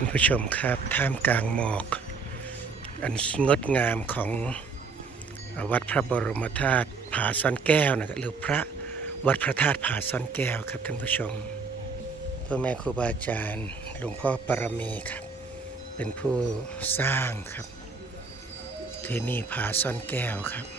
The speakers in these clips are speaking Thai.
ท่านผู้ชมครับท่ามกลางหมอก อันงดงามของวัดพระบรมธาตุผาซ่อนแก้วนะครับหรือพระวัดพระธาตุผาซ่อนแก้วครับท่านผู้ชมพ่อแม่ครูบาอาจารย์หลวงพ่อปรมีครับ เป็นผู้สร้างครับ ที่นี่ผาซ่อนแก้วครับ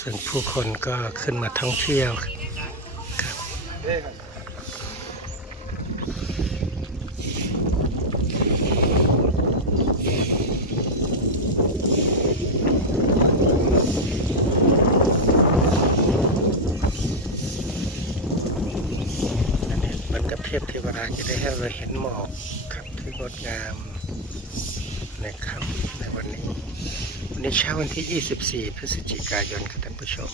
ส่วนผู้คนก็ขึ้นมาท่องเที่ยวครับมันกับเทียบเทวราจะได้ให้เราเห็นหมอกครับที่งดงามนะครับในวันนี้ วันนี้เช้าวันที่ 24 พฤศจิกายนครับท่านผู้ชม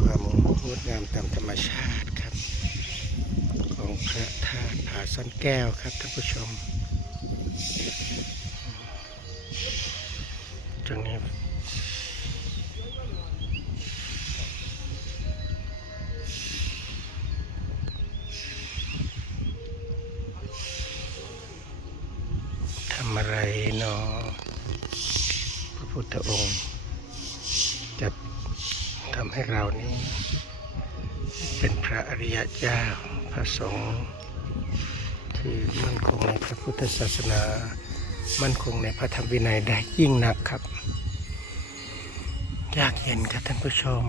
ความงดงามตามธรรมชาติครับ ของพระธาตุผาซ่อนแก้วครับท่านผู้ชมำอะไรเนาะพระพุทธองค์จะทำให้เรานี้ เป็นพระอริยเจ้าพระสงฆ์ที่มั่นคงในพระพุทธศาสนา มั่นคงในพระธรรมวินัยได้ยิ่งนักครับ ยากเย็นครับท่านผู้ชม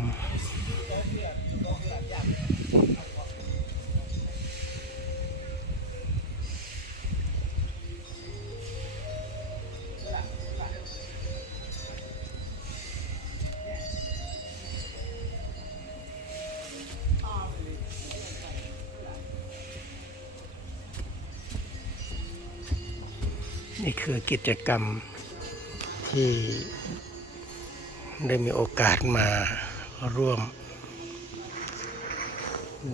นี่คือกิจกรรมที่ได้มีโอกาสมาร่วม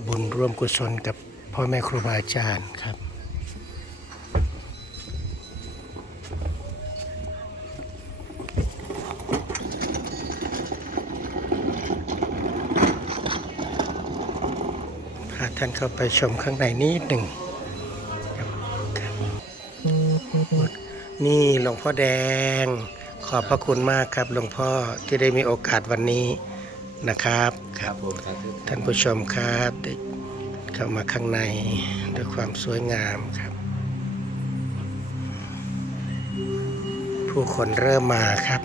บุญร่วมกุศลกับพ่อแม่ครูบาอาจารย์ครับ พาท่านเข้าไปชมข้างในนิดหนึ่ง นี่หลวงพ่อแดง ขอบพระคุณมากครับหลวงพ่อที่ได้มีโอกาสวันนี้นะครับครับผมครับท่านผู้ชมครับได้เข้ามาข้างในด้วยความสวยงามครับ ผู้คนเริ่มมาครับ